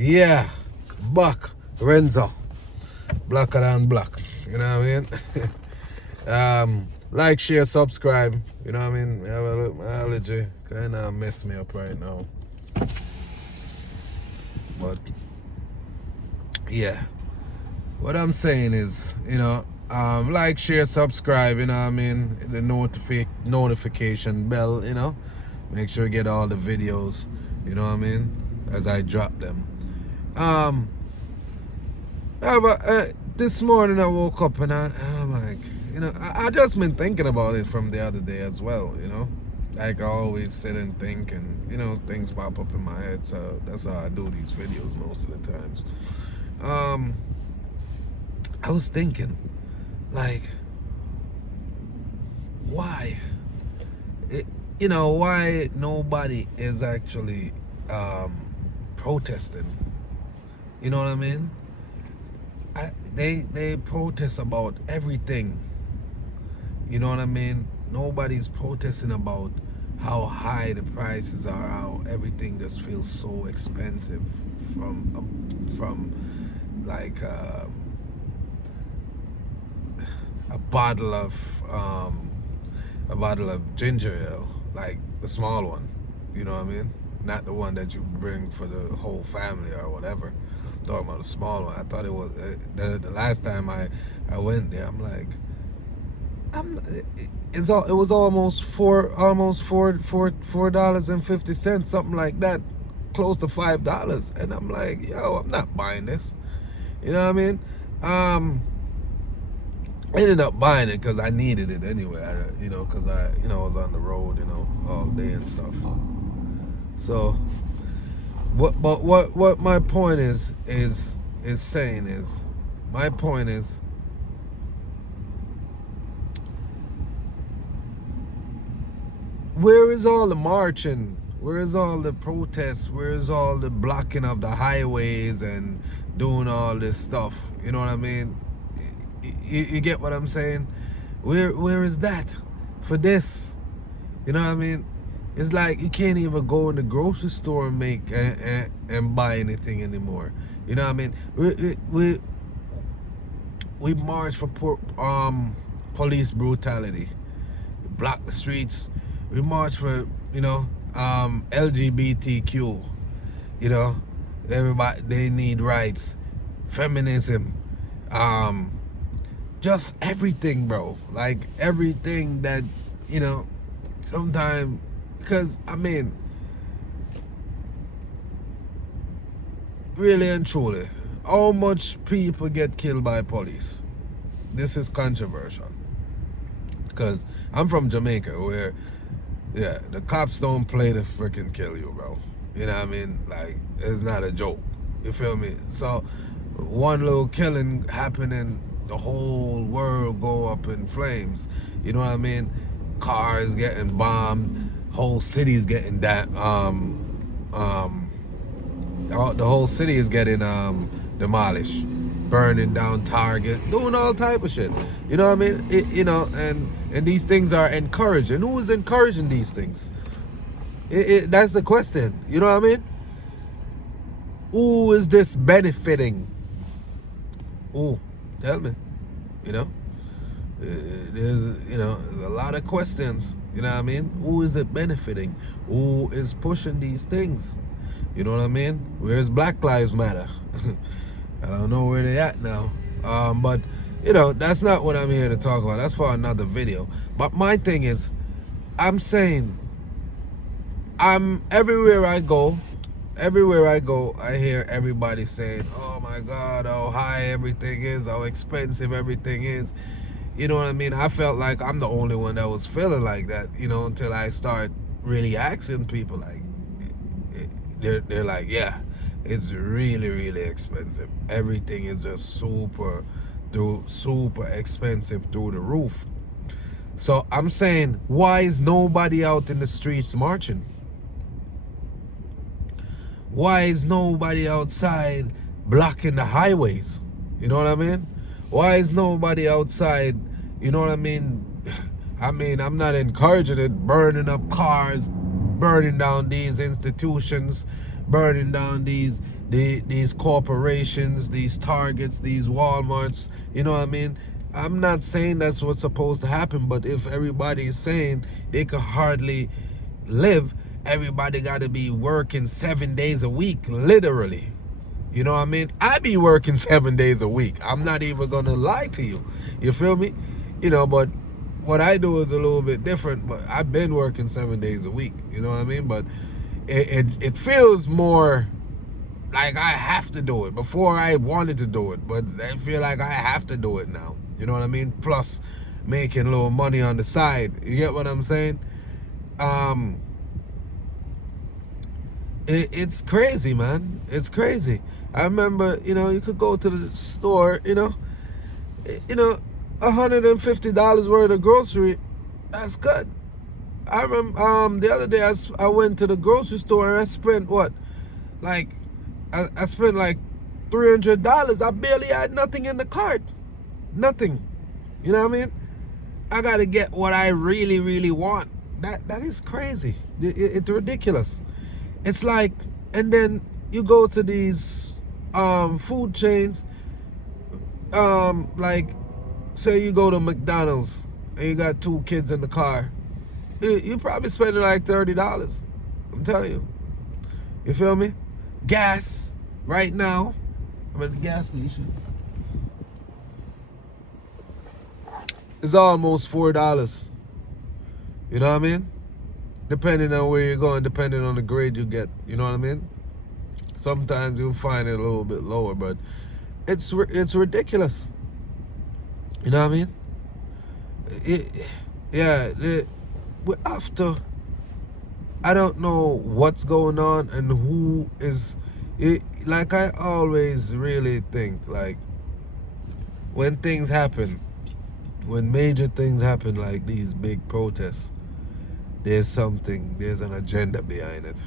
Yeah, Buck, Renzo, blacker than black. You know what I mean? Like, share, subscribe. You know what I mean? I have a little my allergy kind of mess me up right now. But yeah, what I'm saying is, like, share, subscribe. You know what I mean? The notification bell. Make sure you get all the videos. You know what I mean? As I drop them. This morning I woke up and I'm like, I just been thinking about it from the other day as well, Like I always sit and think and, things pop up in my head. So that's how I do these videos most of the times. I was thinking, like, why? Why nobody is actually protesting? You know what I mean? They protest about everything. You know what I mean? Nobody's protesting about how high the prices are, how everything just feels so expensive from like a bottle of ginger ale, like the small one. You know what I mean? Not the one that you bring for the whole family or whatever. I'm talking about the small one. I thought it was the last time I went there. I'm like, it was almost $4.50, something like that, close to $5, and I'm like, yo, I'm not buying this. You know what I mean? I ended up buying it because I needed it anyway. Because I was on the road, all day and stuff. So, what my point is saying is, my point is, where is all the marching? Where is all the protests? Where is all the blocking of the highways and doing all this stuff? You know what I mean? You get what I'm saying? Where is that for this? You know what I mean? It's like you can't even go in the grocery store and make and buy anything anymore. You know what I mean? We march for police brutality, block the streets. We march for LGBTQ. Everybody, they need rights, feminism, just everything, bro. Like everything that sometimes, because really and truly, how much people get killed by police? This is controversial because I'm from Jamaica, where the cops don't play to freaking kill you, bro. You know what I mean? Like, it's not a joke. You feel me? So one little killing happening, the whole world go up in flames. You know what I mean? Cars getting bombed, whole cities getting the whole city is getting demolished, burning down Target, doing all type of shit. You know what I mean? And these things are encouraged. And who is encouraging these things? That's the question. You know what I mean? Who is this benefiting? Ooh, tell me. There's a lot of questions. You know what I mean? Who is it benefiting? Who is pushing these things? You know what I mean? Where's Black Lives Matter? I don't know where they at now. But that's not what I'm here to talk about. That's for another video. But my thing is, I'm saying, everywhere I go, I hear everybody saying, oh my God, how high everything is, how expensive everything is. You know what I mean? I felt like I'm the only one that was feeling like that, until I start really asking people. Like, they're like, yeah, it's really, really expensive. Everything is just super expensive through the roof. So I'm saying, why is nobody out in the streets marching? Why is nobody outside blocking the highways? You know what I mean? Why is nobody outside? You know what I mean? I'm not encouraging it, burning up cars, burning down these institutions, burning down these these corporations, these Targets, these Walmarts, you know what I mean? I'm not saying that's what's supposed to happen, but if everybody is saying they could hardly live, everybody got to be working 7 days a week, literally. You know what I mean? I be working 7 days a week. I'm not even gonna lie to you. You feel me? You know, but what I do is a little bit different. But I've been working 7 days a week. You know what I mean? But it feels more like I have to do it. Before I wanted to do it, but I feel like I have to do it now. You know what I mean? Plus making a little money on the side. You get what I'm saying? It's crazy, man. It's crazy. I remember, you could go to the store, $150 worth of grocery. That's good. I remember the other day I went to the grocery store and I spent what, like, I spent like $300. I barely had nothing in the cart, nothing. You know what I mean? I gotta get what I really, really want. That is crazy. It's ridiculous. It's like, and then you go to these food chains, like, say you go to McDonald's and you got 2 kids in the car, you probably spending like $30. I'm telling you. You feel me? Gas right now. I'm at the gas station. It's almost $4. You know what I mean? Depending on where you're going, depending on the grade you get. You know what I mean? Sometimes you'll find it a little bit lower, but it's ridiculous. You know what I mean? We have to. I don't know what's going on and who is. Like, I always really think, like, when things happen, when major things happen like these big protests, there's an agenda behind it.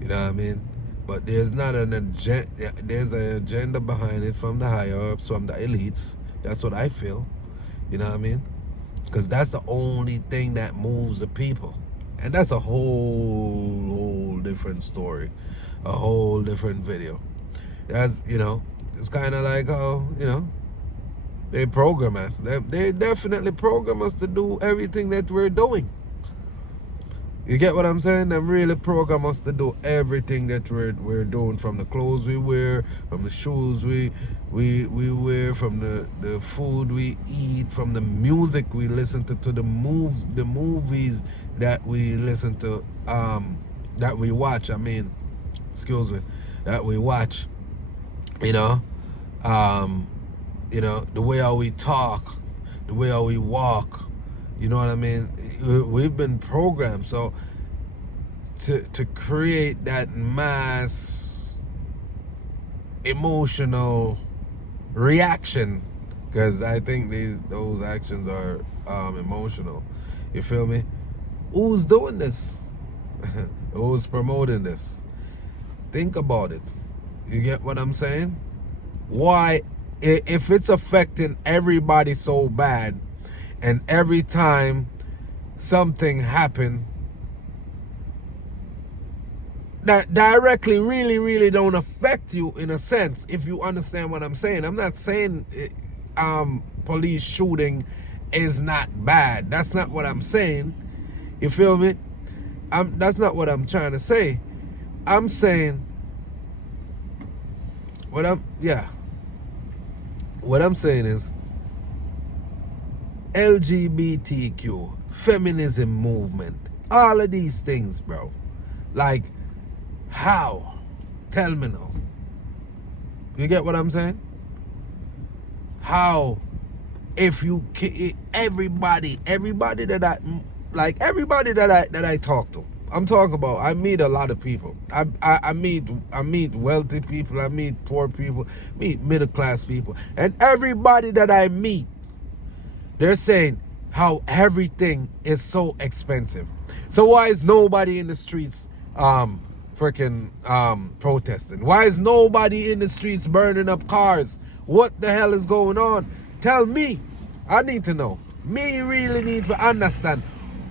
You know what I mean? But there's not an agenda. There's an agenda behind it from the higher ups, from the elites. That's what I feel. You know what I mean? Because that's the only thing that moves the people. And that's a whole different story. A whole different video. That's, it's kind of like how, they program us. They definitely program us to do everything that we're doing. You get what I'm saying? Them really program us to do everything that we're doing, from the clothes we wear, from the shoes we wear, from the food we eat, from the music we listen to the movies that we listen to, that we watch. That we watch. The way how we talk, the way how we walk. You know what I mean? We've been programmed. So to create that mass emotional reaction, because I think those actions are emotional. You feel me? Who's doing this? Who's promoting this? Think about it. You get what I'm saying? Why, if it's affecting everybody so bad, and every time something happen that directly really don't affect you, in a sense, if you understand what I'm saying. I'm not saying police shooting is not bad. That's not what I'm saying. You feel me? That's not what I'm trying to say. I'm saying what I'm saying is LGBTQ, feminism movement, all of these things, bro. Like, how? Tell me now. You get what I'm saying? How? If you, everybody that I talk to, I'm talking about, I meet a lot of people. I meet wealthy people, I meet poor people, meet middle class people, and everybody that I meet, they're saying how everything is so expensive. So why is nobody in the streets protesting? Why is nobody in the streets burning up cars? What the hell is going on? Tell me. I need to know. Me really need to understand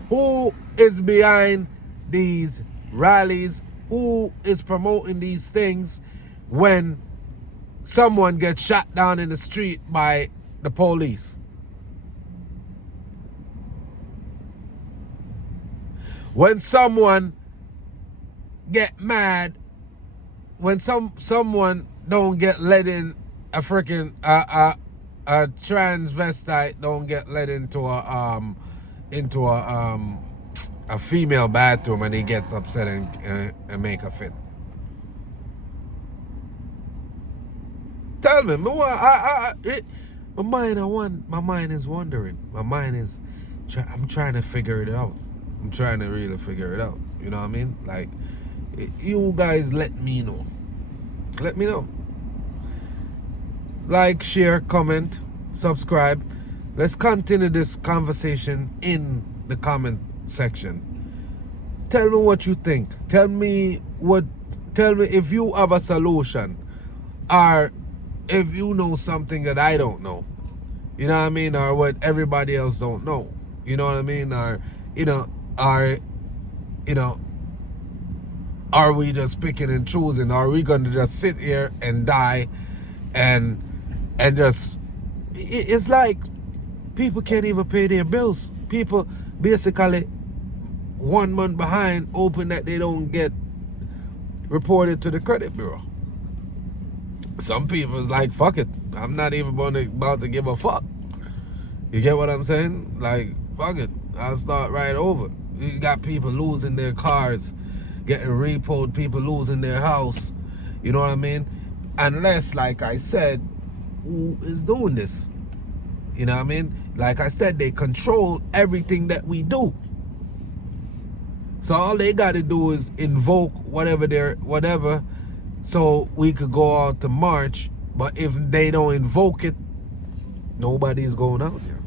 who is behind these rallies, who is promoting these things, when someone gets shot down in the street by the police. When someone get mad, when someone don't get let in a freaking a transvestite don't get let into a female bathroom and he gets upset and make a fit. Tell me, my mind is wondering. I'm trying to figure it out. I'm trying to really figure it out. You know what I mean? Like, you guys let me know. Let me know. Like, share, comment, subscribe. Let's continue this conversation in the comment section. Tell me what you think. Tell me if you have a solution, or if you know something that I don't know. You know what I mean? Or what everybody else don't know. You know what I mean? Or are we just picking and choosing? Are we gonna just sit here and die and just, it's like people can't even pay their bills. People basically 1 month behind, hoping that they don't get reported to the credit bureau. Some people is like, fuck it, I'm not even about to give a fuck. You get what I'm saying? Like, fuck it, I'll start right over. You got people losing their cars, getting repoed, people losing their house. You know what I mean? Unless, like I said, who is doing this? You know what I mean? Like I said, they control everything that we do. So all they got to do is invoke whatever, so we could go out to march. But if they don't invoke it, nobody's going out there.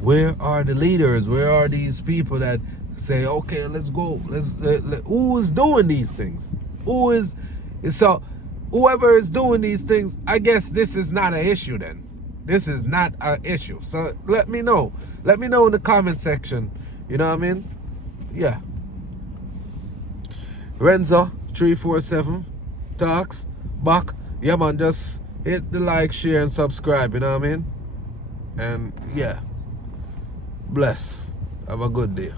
Where are the leaders? Where are these people that say, okay, let's go? Who is doing these things? So whoever is doing these things, I guess this is not an issue then. This is not an issue. So let me know. Let me know in the comment section. You know what I mean? Yeah. Renzo 347 talks back. Yeah, man, just hit the like, share, and subscribe. You know what I mean? And yeah. Bless. Have a good day.